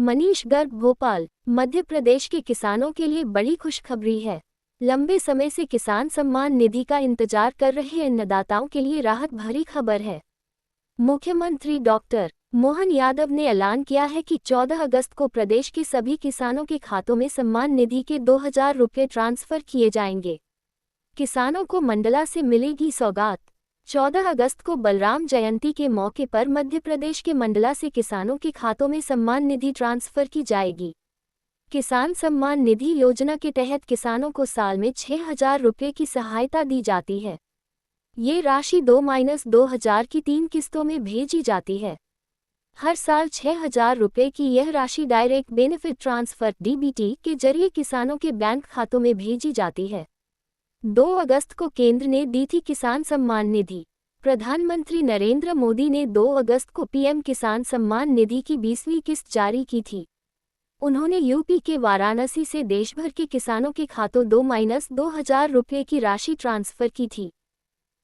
मनीष गर्ग, भोपाल। मध्य प्रदेश के किसानों के लिए बड़ी खुशखबरी है। लंबे समय से किसान सम्मान निधि का इंतजार कर रहे अन्नदाताओं के लिए राहत भरी खबर है। मुख्यमंत्री डॉक्टर मोहन यादव ने ऐलान किया है कि 14 अगस्त को प्रदेश के सभी किसानों के खातों में सम्मान निधि के 2000 रुपये ट्रांसफर किए जाएंगे। किसानों को मंडला से मिलेगी सौगात। 14 अगस्त को बलराम जयंती के मौके पर मध्य प्रदेश के मंडला से किसानों के खातों में सम्मान निधि ट्रांसफर की जाएगी। किसान सम्मान निधि योजना के तहत किसानों को साल में 6000 रुपये की सहायता दी जाती है। ये राशि 2-2000 की 3 किस्तों में भेजी जाती है। हर साल 6000 रुपये की यह राशि डायरेक्ट बेनिफिट ट्रांसफर (डीबीटी) के जरिए किसानों के बैंक खातों में भेजी जाती है। 2 अगस्त को केंद्र ने दी थी किसान सम्मान निधि। प्रधानमंत्री नरेंद्र मोदी ने 2 अगस्त को पीएम किसान सम्मान निधि की 20वीं किस्त जारी की थी। उन्होंने यूपी के वाराणसी से देशभर के किसानों के खातों 2-2000 रुपये की राशि ट्रांसफर की थी।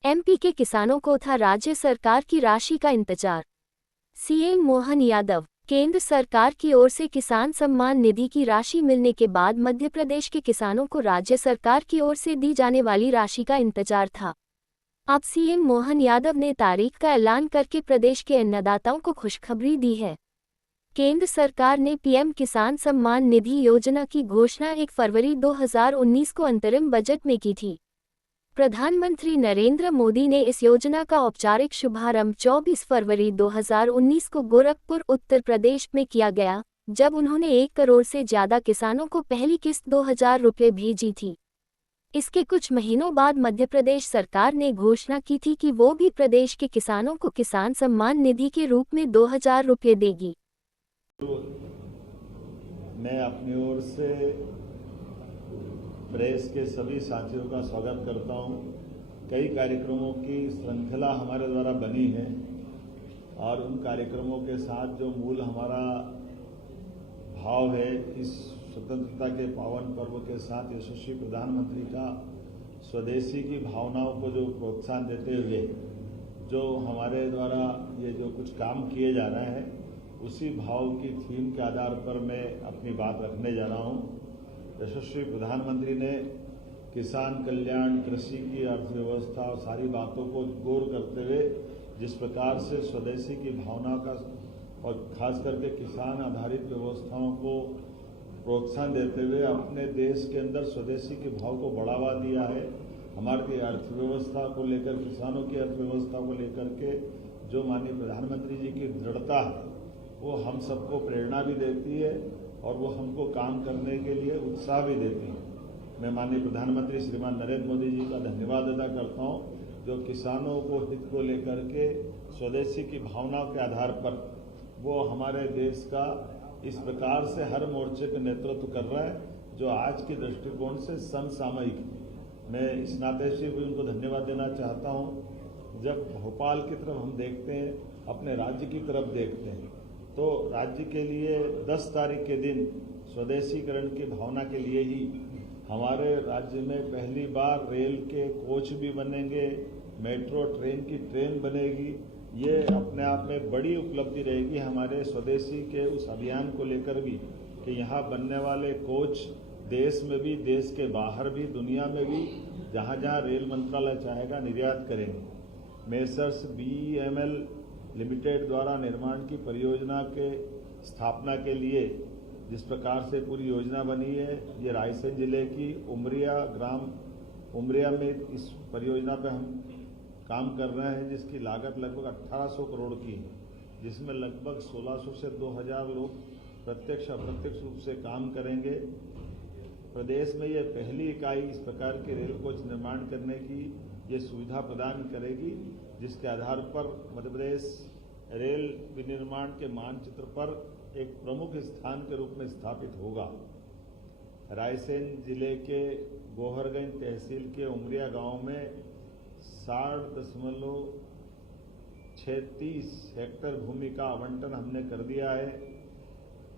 एमपी के किसानों को था राज्य सरकार की राशि का इंतजार। सीएम मोहन यादव, केंद्र सरकार की ओर से किसान सम्मान निधि की राशि मिलने के बाद मध्य प्रदेश के किसानों को राज्य सरकार की ओर से दी जाने वाली राशि का इंतजार था। अब सीएम मोहन यादव ने तारीख का ऐलान करके प्रदेश के अन्नदाताओं को खुशखबरी दी है। केंद्र सरकार ने पीएम किसान सम्मान निधि योजना की घोषणा 1 फरवरी 2019 को अंतरिम बजट में की थी। प्रधानमंत्री नरेंद्र मोदी ने इस योजना का औपचारिक शुभारंभ 24 फरवरी 2019 को गोरखपुर, उत्तर प्रदेश में किया गया, जब उन्होंने 1 करोड़ से ज्यादा किसानों को पहली किस्त 2000 रुपये भेजी थी। इसके कुछ महीनों बाद मध्य प्रदेश सरकार ने घोषणा की थी कि वो भी प्रदेश के किसानों को किसान सम्मान निधि के रूप में 2000 रुपये देगी। मैं अपनी ओर से प्रेस के सभी साथियों का स्वागत करता हूं। कई कार्यक्रमों की श्रृंखला हमारे द्वारा बनी है और उन कार्यक्रमों के साथ जो मूल हमारा भाव है, इस स्वतंत्रता के पावन पर्व के साथ यशस्वी प्रधानमंत्री का स्वदेशी की भावनाओं को जो प्रोत्साहन देते हुए जो हमारे द्वारा ये जो कुछ काम किए जा रहा है, उसी भाव की थीम के आधार पर मैं अपनी बात रखने जा रहा हूँ। यशस्वी प्रधानमंत्री ने किसान कल्याण, कृषि की अर्थव्यवस्था और सारी बातों को गौर करते हुए जिस प्रकार से स्वदेशी की भावना का और खास करके किसान आधारित व्यवस्थाओं को प्रोत्साहन देते हुए अपने देश के अंदर स्वदेशी के भाव को बढ़ावा दिया है। हमारी अर्थव्यवस्था को लेकर, किसानों की अर्थव्यवस्था को लेकर के जो माननीय प्रधानमंत्री जी की दृढ़ता है, वो हम सबको प्रेरणा भी देती है और वो हमको काम करने के लिए उत्साह भी देती है। मैं माननीय प्रधानमंत्री श्रीमान नरेंद्र मोदी जी का धन्यवाद अदा करता हूँ, जो किसानों को हित को लेकर के स्वदेशी की भावनाओं के आधार पर वो हमारे देश का इस प्रकार से हर मोर्चे का नेतृत्व कर रहा है, जो आज के दृष्टिकोण से समसामयिक। मैं इस नाते से भी उनको धन्यवाद देना चाहता हूँ। जब भोपाल की तरफ हम देखते हैं, अपने राज्य की तरफ देखते हैं, तो राज्य के लिए 10 तारीख के दिन स्वदेशीकरण की भावना के लिए ही हमारे राज्य में पहली बार रेल के कोच भी बनेंगे, मेट्रो ट्रेन की ट्रेन बनेगी। ये अपने आप में बड़ी उपलब्धि रहेगी हमारे स्वदेशी के उस अभियान को लेकर भी, कि यहाँ बनने वाले कोच देश में भी, देश के बाहर भी, दुनिया में भी, जहाँ जहाँ रेल मंत्रालय चाहेगा निर्यात करेंगे। मेसर्स BEML लिमिटेड द्वारा निर्माण की परियोजना के स्थापना के लिए जिस प्रकार से पूरी योजना बनी है, ये रायसेन जिले की उमरिया में इस परियोजना पर हम काम कर रहे हैं, जिसकी लागत लगभग 1800 करोड़ की है, जिसमें लगभग 1600 से 2000 लोग प्रत्यक्ष अप्रत्यक्ष रूप से काम करेंगे। प्रदेश में ये पहली इकाई इस प्रकार के रेल कोच निर्माण करने की ये सुविधा प्रदान करेगी, जिसके आधार पर मध्य प्रदेश रेल विनिर्माण के मानचित्र पर एक प्रमुख स्थान के रूप में स्थापित होगा। रायसेन जिले के गोहरगंज तहसील के उमरिया गांव में 60.36 हेक्टेयर भूमि का आवंटन हमने कर दिया है।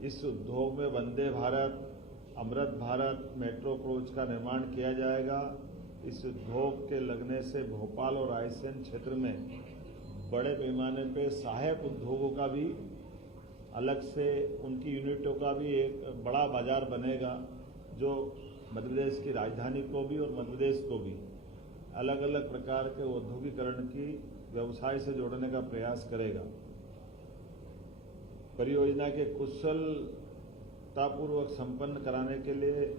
इस उद्योग में वंदे भारत, अमृत भारत, मेट्रो कोच का निर्माण किया जाएगा। इस उद्योग के लगने से भोपाल और रायसेन क्षेत्र में बड़े पैमाने पे सहायक उद्योगों का भी अलग से उनकी यूनिटों का भी एक बड़ा बाजार बनेगा, जो मध्य प्रदेश की राजधानी को भी और मध्य प्रदेश को भी अलग अलग प्रकार के औद्योगिकरण की व्यवसाय से जोड़ने का प्रयास करेगा। परियोजना के कुशलतापूर्वक संपन्न कराने के लिए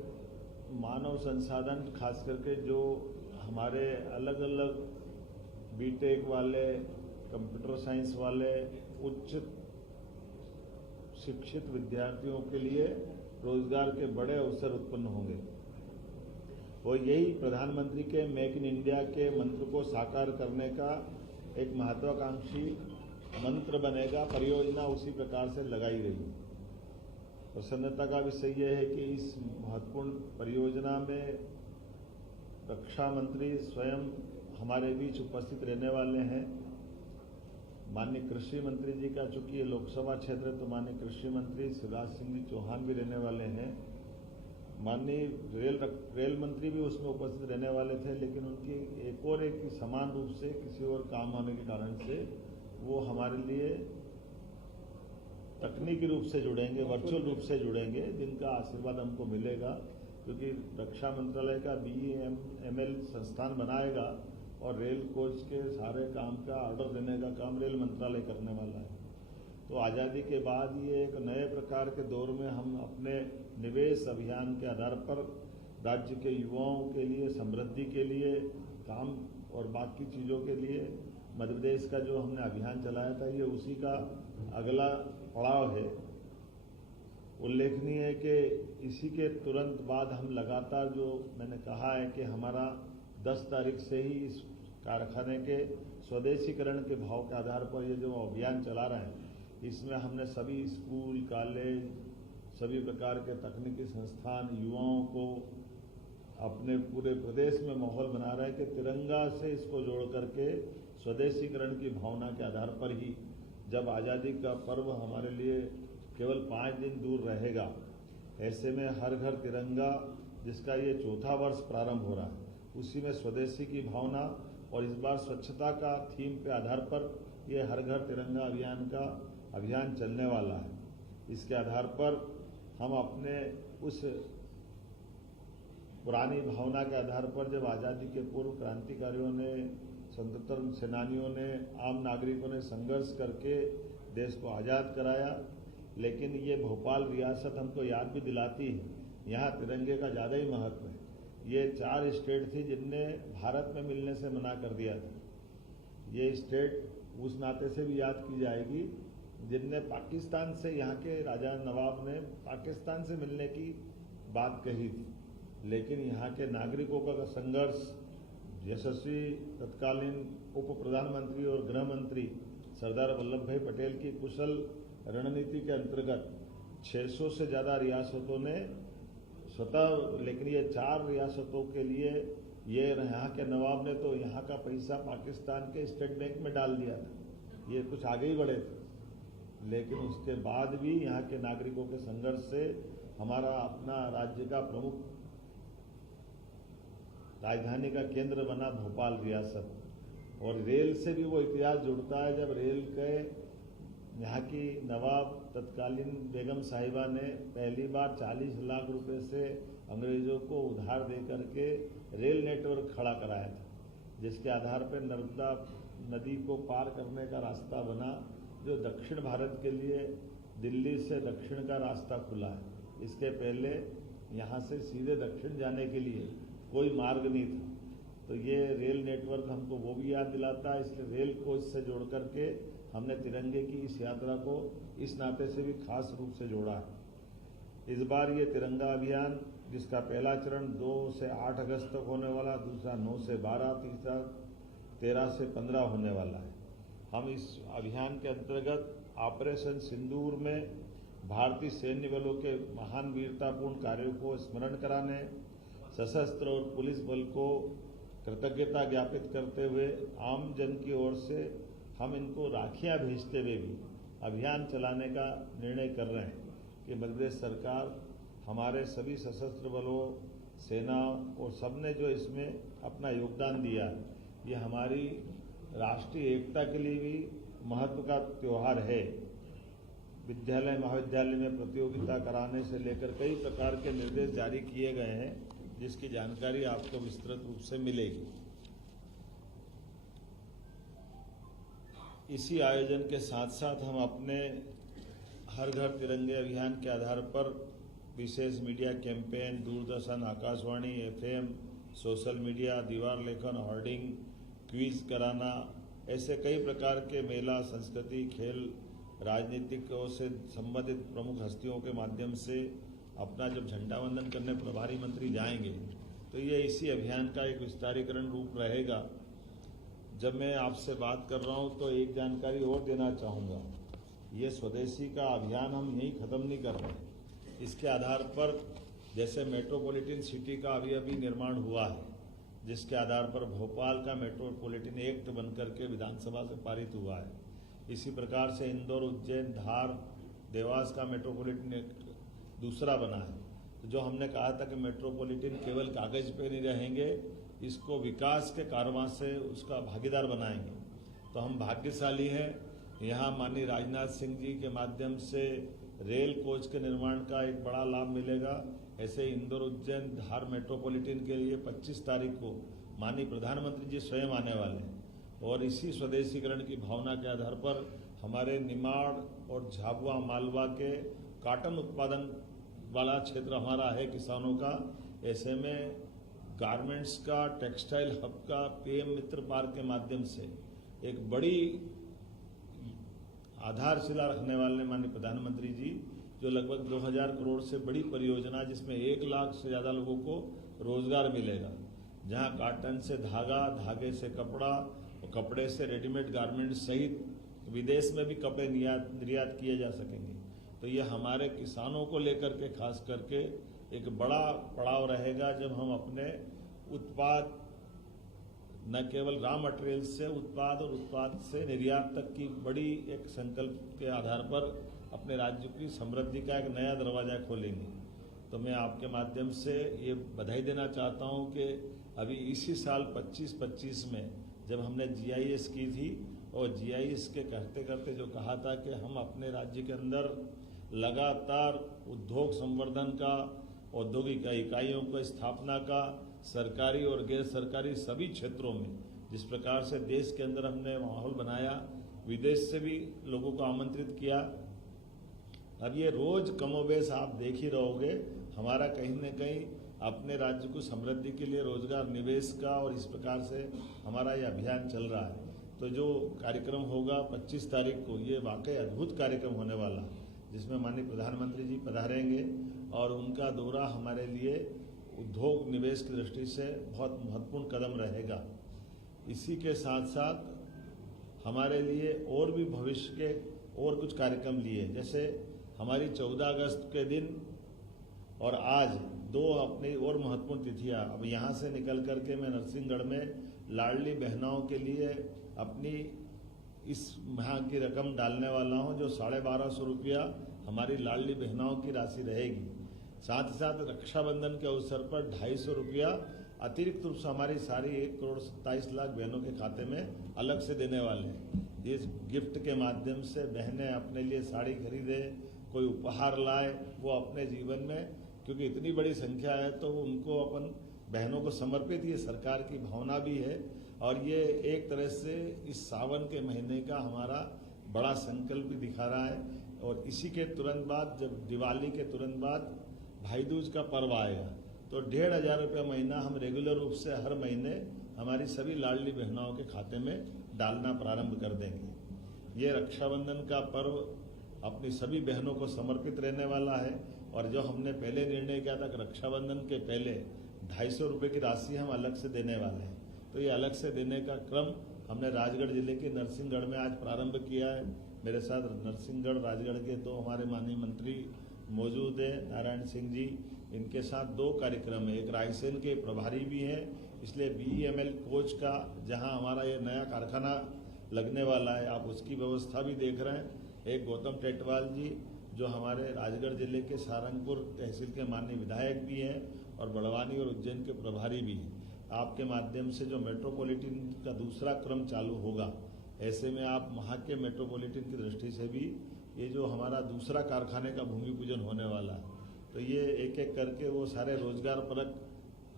मानव संसाधन, खास करके जो हमारे अलग अलग बीटेक वाले, कंप्यूटर साइंस वाले उच्च शिक्षित विद्यार्थियों के लिए रोजगार के बड़े अवसर उत्पन्न होंगे और यही प्रधानमंत्री के मेक इन इंडिया के मंत्र को साकार करने का एक महत्वाकांक्षी मंत्र बनेगा। परियोजना उसी प्रकार से लगाई गई। प्रसन्नता का विषय यह है कि इस महत्वपूर्ण परियोजना में रक्षा मंत्री स्वयं हमारे बीच उपस्थित रहने वाले हैं। माननीय कृषि मंत्री जी का, चूंकि ये लोकसभा क्षेत्र है तो माननीय कृषि मंत्री शिवराज सिंह जी चौहान भी रहने वाले हैं। माननीय रेल मंत्री भी उसमें उपस्थित रहने वाले थे, लेकिन उनकी एक समान रूप से किसी और काम होने के कारण से वो हमारे लिए तकनीकी रूप से जुड़ेंगे, वर्चुअल रूप से जुड़ेंगे, जिनका आशीर्वाद हमको मिलेगा, क्योंकि रक्षा मंत्रालय का BEML संस्थान बनाएगा और रेल कोच के सारे काम का ऑर्डर देने का काम रेल मंत्रालय करने वाला है। तो आज़ादी के बाद ये एक नए प्रकार के दौर में हम अपने निवेश अभियान के आधार पर राज्य के युवाओं के लिए, समृद्धि के लिए, काम और बाकी चीज़ों के लिए मध्य प्रदेश का जो हमने अभियान चलाया था, ये उसी का अगला पड़ाव है। उल्लेखनीय है कि इसी के तुरंत बाद हम लगातार, जो मैंने कहा है कि हमारा 10 तारीख से ही इस कारखाने के स्वदेशीकरण के भाव के आधार पर ये जो अभियान चला रहे हैं, इसमें हमने सभी स्कूल, कॉलेज, सभी प्रकार के तकनीकी संस्थान, युवाओं को अपने पूरे प्रदेश में माहौल बना रहा है कि तिरंगा से इसको जोड़ करके स्वदेशीकरण की भावना के आधार पर ही, जब आज़ादी का पर्व हमारे लिए केवल 5 दिन दूर रहेगा, ऐसे में हर घर तिरंगा, जिसका ये 4था वर्ष प्रारंभ हो रहा है, उसी में स्वदेशी की भावना और इस बार स्वच्छता का थीम के आधार पर ये हर घर तिरंगा अभियान का अभियान चलने वाला है। इसके आधार पर हम अपने उस पुरानी भावना के आधार पर, जब आज़ादी के पूर्व क्रांतिकारियों ने, स्वतंत्रता सेनानियों ने, आम नागरिकों ने संघर्ष करके देश को आज़ाद कराया, लेकिन ये भोपाल रियासत हमको याद भी दिलाती है, यहाँ तिरंगे का ज़्यादा ही महत्व है। ये 4 स्टेट थी जिनने भारत में मिलने से मना कर दिया था। ये स्टेट उस नाते से भी याद की जाएगी जिनने पाकिस्तान से, यहाँ के राजा नवाब ने पाकिस्तान से मिलने की बात कही थी, लेकिन यहाँ के नागरिकों का संघर्ष, यशस्वी तत्कालीन उप प्रधानमंत्री और गृह मंत्री सरदार वल्लभ भाई पटेल की कुशल रणनीति के अंतर्गत 600 से ज़्यादा रियासतों ने स्वतः, लेकिन ये 4 रियासतों के लिए ये यहाँ के नवाब ने तो यहाँ का पैसा पाकिस्तान के स्टेट बैंक में डाल दिया था। ये कुछ आगे ही बढ़े थे, लेकिन उसके बाद भी यहाँ के नागरिकों के संघर्ष से हमारा अपना राज्य का प्रमुख राजधानी का केंद्र बना भोपाल रियासत। और रेल से भी वो इतिहास जुड़ता है, जब रेल के यहाँ की नवाब तत्कालीन बेगम साहिबा ने पहली बार 40 लाख रुपए से अंग्रेजों को उधार दे करके रेल नेटवर्क खड़ा कराया था, जिसके आधार पर नर्मदा नदी को पार करने का रास्ता बना, जो दक्षिण भारत के लिए दिल्ली से दक्षिण का रास्ता खुला है। इसके पहले यहाँ से सीधे दक्षिण जाने के लिए कोई मार्ग नहीं था। तो ये रेल नेटवर्क हमको वो भी याद दिलाता है, इसलिए रेल को इससे जोड़ करके हमने तिरंगे की इस यात्रा को इस नाते से भी खास रूप से जोड़ा है। इस बार ये तिरंगा अभियान, जिसका पहला चरण 2 से 8 अगस्त तक होने वाला, दूसरा 9 से 12, तीसरा 13 से 15 होने वाला है। हम इस अभियान के अंतर्गत ऑपरेशन सिंदूर में भारतीय सैन्य बलों के महान वीरतापूर्ण कार्यों को स्मरण कराने, सशस्त्र और पुलिस बल को कृतज्ञता ज्ञापित करते हुए आम जन की ओर से हम इनको राखियां भेजते हुए भी अभियान चलाने का निर्णय कर रहे हैं कि मध्य प्रदेश सरकार, हमारे सभी सशस्त्र बलों, सेना और सबने जो इसमें अपना योगदान दिया है, ये हमारी राष्ट्रीय एकता के लिए भी महत्व का त्यौहार है। विद्यालय महाविद्यालय में प्रतियोगिता कराने से लेकर कई प्रकार के निर्देश जारी किए गए हैं, जिसकी जानकारी आपको विस्तृत रूप से मिलेगी। इसी आयोजन के साथ साथ हम अपने हर घर तिरंगे अभियान के आधार पर विशेष media campaign, Doordarshan, Akashvani, FM, social media, दीवार लेखन, होर्डिंग, क्विज कराना, ऐसे कई प्रकार के मेला, संस्कृति, खेल, राजनीतिकों से संबंधित प्रमुख हस्तियों के माध्यम से अपना जब झंडा वंदन करने प्रभारी मंत्री जाएंगे तो ये इसी अभियान का एक विस्तारीकरण रूप रहेगा। जब मैं आपसे बात कर रहा हूं तो एक जानकारी और देना चाहूँगा, ये स्वदेशी का अभियान हम यहीं खत्म नहीं कर रहे। इसके आधार पर जैसे मेट्रोपॉलिटन सिटी का अभी निर्माण हुआ है, जिसके आधार पर भोपाल का मेट्रोपॉलिटन एक्ट बनकर के विधानसभा से पारित हुआ है। इसी प्रकार से इंदौर, उज्जैन, धार, देवास का मेट्रोपॉलिटन एक्ट दूसरा बना है। तो जो हमने कहा था कि मेट्रोपॉलिटन केवल कागज पे नहीं रहेंगे, इसको विकास के कारवां से उसका भागीदार बनाएंगे। तो हम भाग्यशाली हैं, यहाँ माननीय राजनाथ सिंह जी के माध्यम से रेल कोच के निर्माण का एक बड़ा लाभ मिलेगा। ऐसे इंदौर, उज्जैन, धार मेट्रोपॉलिटन के लिए 25 तारीख को माननीय प्रधानमंत्री जी स्वयं आने वाले हैं और इसी स्वदेशीकरण की भावना के आधार पर हमारे निमाड़ और झाबुआ, मालवा के कॉटन उत्पादन वाला क्षेत्र हमारा है किसानों का। ऐसे में गारमेंट्स का, टेक्सटाइल हब का पीएम मित्र पार्क के माध्यम से एक बड़ी आधारशिला रखने वाले माननीय प्रधानमंत्री जी, जो लगभग 2000 करोड़ से बड़ी परियोजना, जिसमें 1 लाख से ज्यादा लोगों को रोजगार मिलेगा, जहां कॉटन से धागा, धागे से कपड़ा और कपड़े से रेडीमेड गारमेंट सहित विदेश में भी कपड़े निर्यात किए जा सकेंगे। तो ये हमारे किसानों को लेकर के खास करके एक बड़ा पड़ाव रहेगा, जब हम अपने उत्पाद न केवल रॉ मटेरियल से उत्पाद और उत्पाद से निर्यात तक की बड़ी एक संकल्प के आधार पर अपने राज्य की समृद्धि का एक नया दरवाजा खोलेंगे। तो मैं आपके माध्यम से ये बधाई देना चाहता हूं कि अभी इसी साल 25-25 में जब हमने GIS की थी और GIS के करते करते जो कहा था कि हम अपने राज्य के अंदर लगातार उद्योग संवर्धन का, औद्योगिक इकाइयों की स्थापना का, सरकारी और गैर सरकारी सभी क्षेत्रों में जिस प्रकार से देश के अंदर हमने माहौल बनाया, विदेश से भी लोगों को आमंत्रित किया। अब ये रोज कमोबेश आप देख ही रहोगे, हमारा कहीं न कहीं अपने राज्य को समृद्धि के लिए रोजगार, निवेश का, और इस प्रकार से हमारा ये अभियान चल रहा है। तो जो कार्यक्रम होगा 25 तारीख को, ये वाकई अद्भुत कार्यक्रम होने वाला, जिसमें माननीय प्रधानमंत्री जी पधारेंगे और उनका दौरा हमारे लिए उद्योग निवेश की दृष्टि से बहुत महत्वपूर्ण कदम रहेगा। इसी के साथ साथ हमारे लिए और भी भविष्य के और कुछ कार्यक्रम लिए, जैसे हमारी 14 अगस्त के दिन और आज 2 अपनी और महत्वपूर्ण तिथियां। अब यहाँ से निकल करके मैं नरसिंहगढ़ में लाडली बहनाओं के लिए अपनी इस माह की रकम डालने वाला हूं, जो 1250 रुपया हमारी लाडली बहनाओं की राशि रहेगी। साथ ही साथ रक्षाबंधन के अवसर पर 250 रुपया अतिरिक्त रूप से हमारी सारी 1,27,00,000 बहनों के खाते में अलग से देने वाले हैं। इस गिफ्ट के माध्यम से बहनें अपने लिए साड़ी खरीदे, कोई उपहार लाए, वो अपने जीवन में, क्योंकि इतनी बड़ी संख्या है तो उनको अपन बहनों को समर्पित, ये सरकार की भावना भी है। और ये एक तरह से इस सावन के महीने का हमारा बड़ा संकल्प भी दिखा रहा है। और इसी के तुरंत बाद, जब दिवाली के तुरंत बाद भाई दूज का पर्व आएगा, तो 1,500 रुपया महीना हम रेगुलर रूप से हर महीने हमारी सभी लाडली बहनाओं के खाते में डालना प्रारंभ कर देंगे। ये रक्षाबंधन का पर्व अपनी सभी बहनों को समर्पित रहने वाला है। और जो हमने पहले निर्णय किया था कि रक्षाबंधन के पहले 250 रुपये की राशि हम अलग से देने वाले हैं, तो ये अलग से देने का क्रम हमने राजगढ़ जिले के नरसिंहगढ़ में आज प्रारंभ किया है। मेरे साथ नरसिंहगढ़, राजगढ़ के 2 हमारे माननीय मंत्री मौजूद है, नारायण सिंह जी, इनके साथ 2 कार्यक्रम है। एक रायसेन के प्रभारी भी हैं, इसलिए BEML कोच का जहां हमारा ये नया कारखाना लगने वाला है, आप उसकी व्यवस्था भी देख रहे हैं। एक गौतम टेटवाल जी, जो हमारे राजगढ़ जिले के सारंगपुर तहसील के माननीय विधायक भी हैं और बड़वानी और उज्जैन के प्रभारी भी हैं। आपके माध्यम से जो मेट्रोपॉलिटन का दूसरा क्रम चालू होगा, ऐसे में आप वहाँ के मेट्रोपॉलिटन की दृष्टि से भी ये जो हमारा दूसरा कारखाने का भूमि पूजन होने वाला है, तो ये एक एक करके वो सारे रोजगार परक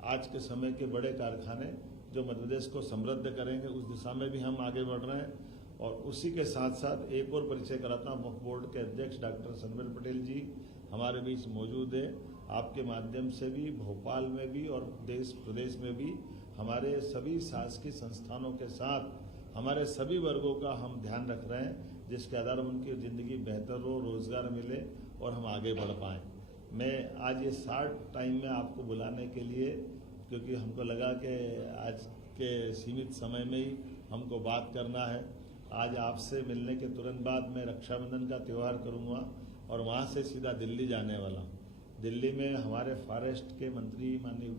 आज के समय के बड़े कारखाने जो मध्य प्रदेश को समृद्ध करेंगे, उस दिशा में भी हम आगे बढ़ रहे हैं। और उसी के साथ साथ एक और परिचय कराता हूँ, वक्फ बोर्ड के अध्यक्ष डॉक्टर सनवेल पटेल जी हमारे बीच मौजूद है। आपके माध्यम से भी भोपाल में भी और देश प्रदेश में भी हमारे सभी शासकीय संस्थानों के साथ हमारे सभी वर्गों का हम ध्यान रख रहे हैं, जिसके आधार पर उनकी ज़िंदगी बेहतर हो, रोजगार मिले और हम आगे बढ़ पाएँ। मैं आज ये शॉर्ट टाइम में आपको बुलाने के लिए, क्योंकि हमको लगा कि आज के सीमित समय में ही हमको बात करना है। आज आपसे मिलने के तुरंत बाद मैं रक्षाबंधन का त्यौहार करूँगा और वहाँ से सीधा दिल्ली जाने वाला हूँ। दिल्ली में हमारे फॉरेस्ट के मंत्री माननीय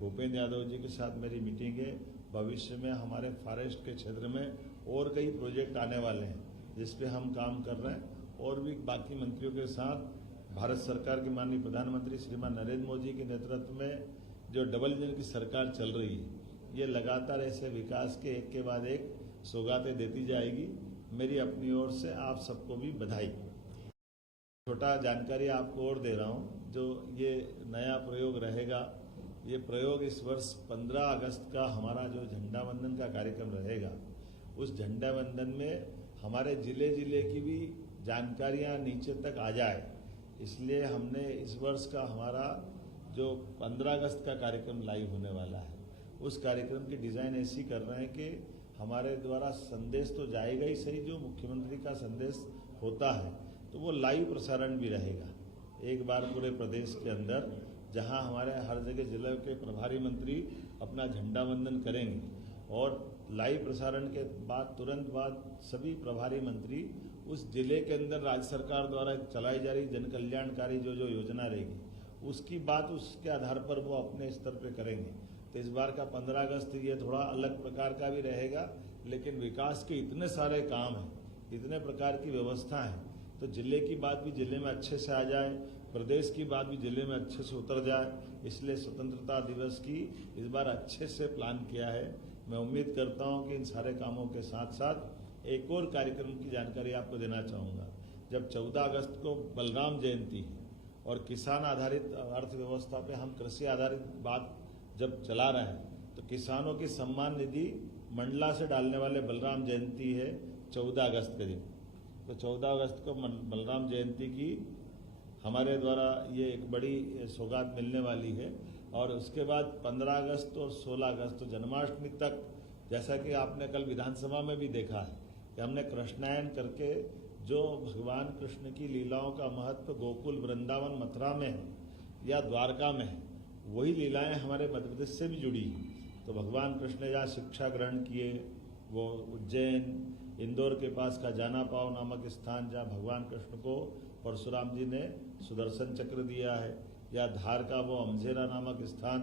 भूपेंद्र यादव जी के साथ मेरी मीटिंग है। भविष्य में हमारे फॉरेस्ट के क्षेत्र में और कई प्रोजेक्ट आने वाले हैं, जिस पे हम काम कर रहे हैं। और भी बाकी मंत्रियों के साथ भारत सरकार के माननीय प्रधानमंत्री श्रीमान नरेंद्र मोदी के नेतृत्व में जो डबल इंजन की सरकार चल रही है, ये लगातार ऐसे विकास के एक के बाद एक सौगातें देती जाएगी। मेरी अपनी ओर से आप सबको भी बधाई। छोटा जानकारी आपको और दे रहा हूँ, जो ये नया प्रयोग रहेगा, ये प्रयोग इस वर्ष 15 अगस्त का हमारा जो झंडा वंदन का कार्यक्रम रहेगा, उस झंडा वंदन में हमारे जिले जिले की भी जानकारियाँ नीचे तक आ जाए, इसलिए हमने इस वर्ष का हमारा जो 15 अगस्त का कार्यक्रम लाइव होने वाला है, उस कार्यक्रम की डिज़ाइन ऐसी कर रहे हैं कि हमारे द्वारा संदेश तो जाएगा ही सही, जो मुख्यमंत्री का संदेश होता है तो वो लाइव प्रसारण भी रहेगा एक बार पूरे प्रदेश के अंदर, जहां हमारे हर जगह जिले के प्रभारी मंत्री अपना झंडा वंदन करेंगे और लाइव प्रसारण के बाद तुरंत बाद सभी प्रभारी मंत्री उस जिले के अंदर राज्य सरकार द्वारा चलाई जा रही जन कल्याणकारी जो योजना रहेगी, उसकी बात उसके आधार पर वो अपने स्तर पे करेंगे। तो इस बार का 15 अगस्त ये थोड़ा अलग प्रकार का भी रहेगा, लेकिन विकास के इतने सारे काम हैं, इतने प्रकार की व्यवस्था है, तो जिले की बात भी जिले में अच्छे से आ जाए, प्रदेश की बात भी जिले में अच्छे से उतर जाए, इसलिए स्वतंत्रता दिवस की इस बार अच्छे से प्लान किया है। मैं उम्मीद करता हूं कि इन सारे कामों के साथ साथ एक और कार्यक्रम की जानकारी आपको देना चाहूँगा। जब 14 अगस्त को बलराम जयंती है और किसान आधारित अर्थव्यवस्था पे हम कृषि आधारित बात जब चला रहे हैं, तो किसानों की सम्मान निधि मंडला से डालने वाले बलराम जयंती है 14 अगस्त के दिन। तो 14 अगस्त को बलराम जयंती की हमारे द्वारा ये एक बड़ी सौगात मिलने वाली है। और उसके बाद 15 अगस्त और 16 अगस्त तो जन्माष्टमी तक, जैसा कि आपने कल विधानसभा में भी देखा है कि हमने कृष्णायन करके जो भगवान कृष्ण की लीलाओं का महत्व गोकुल, वृंदावन, मथुरा में है या द्वारका में है, वही लीलाएं हमारे मध्य प्रदेश से भी जुड़ी हैं। तो भगवान कृष्ण ने जहाँ शिक्षा ग्रहण किए, वो उज्जैन, इंदौर के पास का जाना पाव नामक स्थान, जहाँ भगवान कृष्ण को परशुराम जी ने सुदर्शन चक्र दिया है, या धार का वो अमझेरा नामक स्थान,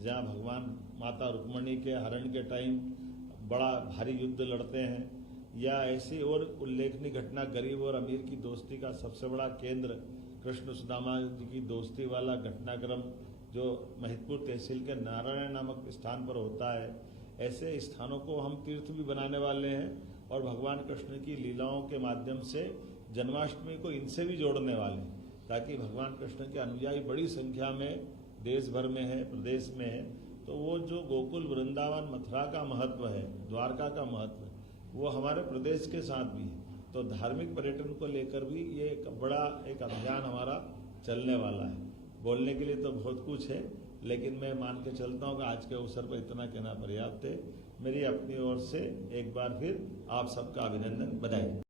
जहाँ भगवान माता रुक्मणी के हरण के टाइम बड़ा भारी युद्ध लड़ते हैं, या ऐसी और उल्लेखनीय घटना गरीब और अमीर की दोस्ती का सबसे बड़ा केंद्र कृष्ण सुदामा जी की दोस्ती वाला घटनाक्रम जो महिदपुर तहसील के नारायण नामक स्थान पर होता है। ऐसे स्थानों को हम तीर्थ भी बनाने वाले हैं और भगवान कृष्ण की लीलाओं के माध्यम से जन्माष्टमी को इनसे भी जोड़ने वाले हैं, ताकि भगवान कृष्ण के अनुयायी बड़ी संख्या में देश भर में है, प्रदेश में है। तो वो जो गोकुल, वृंदावन, मथुरा का महत्व है, द्वारका का महत्व है, वो हमारे प्रदेश के साथ भी है। तो धार्मिक पर्यटन को लेकर भी ये एक बड़ा एक अभियान हमारा चलने वाला है। बोलने के लिए तो बहुत कुछ है, लेकिन मैं मान के चलता हूँ कि आज के अवसर पर इतना कहना पर्याप्त है। मेरी अपनी ओर से एक बार फिर आप सबका अभिनंदन, बधाई।